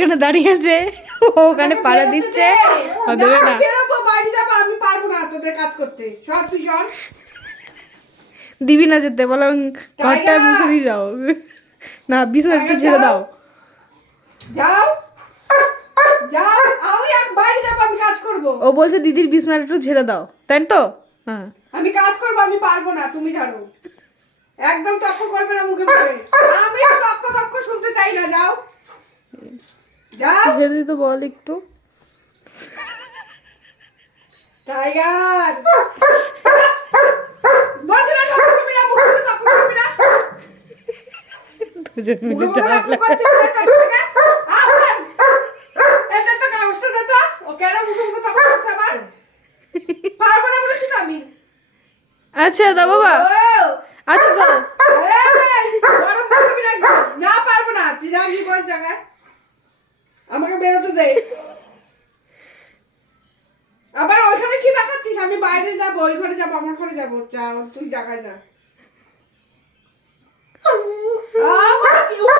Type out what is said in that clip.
এখানে দাঁড়িয়ে আছে, ওখানে পাড়া দিচ্ছে, ও দেবে না। বাড়ি যাবো, আমি পারবো না তোদের কাজ করতে। সব তুই সর। দিবি না যেতে, বলো ঘরটা মুছে দিয়ে যাও। না বিছানা একটু ঝেড়ে দাও। যাও যাও, আমি এক বাড়ি যাবো, আমি কাজ করবো। ও বলছে দিদির বিছানাটা একটু ঝেড়ে দাও, তাই তো? হ্যাঁ আমি কাজ করবো, আমি পারবো না, তুমি ঝাড়ো। একদম তক্ক করবে না মুখে মুখে। আমি তক্ক তক্ক শুনতে চাই না, যাও যাও। ঝেড়ে দিতে বল একটু। টাইগার বলছি না, তক্ক করবি না, মুখে মুখে তক্ক করবি না। দুজন মিলে মুখে মুখে ঝামেলা। তক্ক করছিস, ওই তক্ক থেকে। আবার। এটা তো কাগজটা দে তো। ও কেন মুখে মুখে তক্ক করছে আবার? পারবো না বলেছি তো আমি। আচ্ছা দাও বাবা, ও, আচ্ছা দাও। এই, গরম করবি না একদম। না পারবো না, তুই যাবি কোন জায়গায়? আমাকে বেরোতে দে। আবার ওইখানে কি দেখাচ্ছিস? আমি বাইরে যাবো, ওই ঘরে যাবো, আমার ঘরে যাবো, তুই জায়গায় যা।